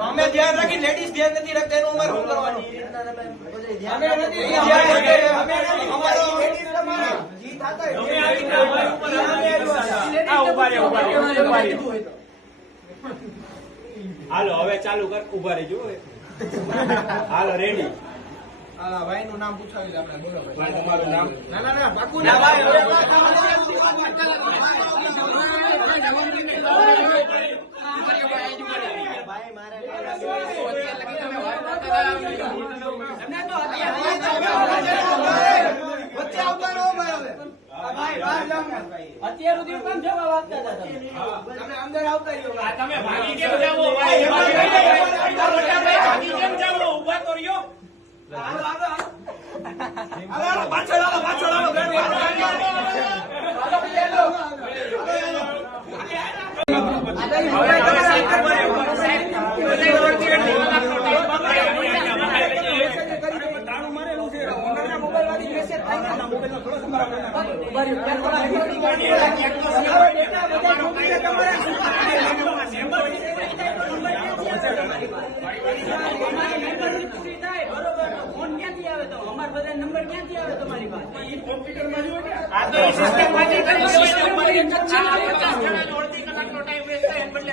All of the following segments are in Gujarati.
અમે ધ્યાન રાખી લેડીઝ ધ્યાન નથી રાખતા એનું અમારે શું કરવાનું? હાલો હવે ચાલુ કર ઊભા રહેજો હાલો રેડી ભાઈ નું નામ પૂછાવી આપણે બોલો તમારું નામ? ના ના ના અત્યાર સુધી કેમ જવાબ આપતા હતા તમે અંદર આવતા તમે ભાગી કેમ જાવો ભાગી કેમ જાવો ઊભા તો રહ્યો. હાલો, હાલો, પાછળ હાલો, પાછળ હાલો, ગાડી ઓનરના મોબાઈલમાંથી મેસેજ થાય ને પૂરી થાય બરોબર તો ફોન ક્યાંથી આવે તો અમાર બધા નંબર ક્યાંથી આવે તમારી પાસે આ તો એ સિસ્ટમમાંથી કરી દેવાય ને અમારી આ પચાસ જણાનો અડધી કલાકનો ટાઈમ વેસ્ટ થાય એમ બદલે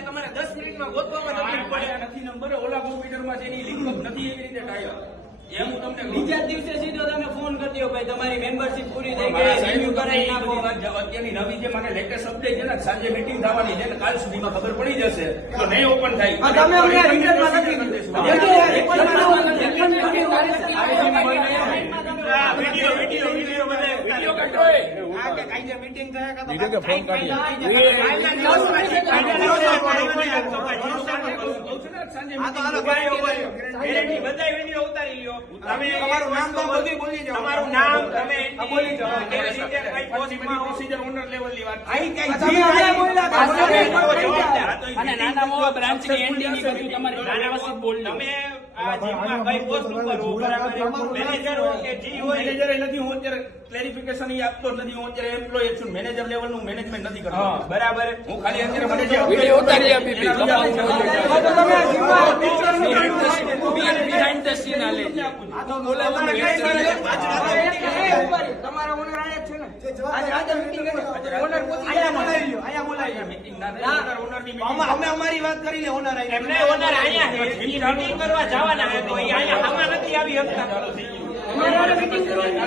તમારે દસ મિનિટમાં ગોતવામાં તકલીફ પડે નથી નંબર ઓલા કોમ્પ્યુટરમાં એની લિંક નથી એવી રીતે ટાયર એમ તમને બીજા દિવસે સીધો તમે ફોન કરી દો ભાઈ તમારી મેમ્બરશિપ પૂરી થઈ ગઈ રિન્યુ કરાવી નાખો. અત્યારની નવી જે મને લેટેસ્ટ અપડેટ છે ને સાંજે મીટિંગ થવાની છે ને કાલ સુધીમાં ખબર પડી જશે. તો નહીં ઓપન થાય. તમે અમને રિટર્નમાં નથી કરી કીધું. આ તમારું નામ તમે બોલી જાઓ. પ્રોસીજર ઓનર લેવલની વાત તા. આ તો તમે. આ તો અને નાના મોવા બ્રાન્ચની એન્ડીની બધું તમારી નાના વસ્તુ બોલ તમે આ જીમમાં કઈ પોસ્ટ ઉપર હો બરાબર? મેનેજર હો કે જી હોય? મેનેજર નથી હું અત્યારે ક્લેરિફિકેશન આપતો નથી. હું અત્યારે એમ્પ્લોય છું. મેનેજર લેવલનું મેનેજમેન્ટ નથી કરતો. બરાબર. હું ખાલી અત્યારે મને જે વીડિયો ઉતારી આપી. તો તમે જીવવા બિહાઇન્ડ ધ સીન આલે. તમારે કઈ બોલે? તમારા ઓનર આયા છે ને. આજે આજે મીટિંગ ઓનર પોતે આયા બોલાવી લ્યો આયા બોલાવી મીટિંગ ના ઓનરની અમે અમે અમારી વાત કરી લે ઓનર એમને ઓનર અહીંયા છે કરવા જવાના છે તો અહીંયા આમાં નથી આવી શકતા મીટિંગ કરવાની.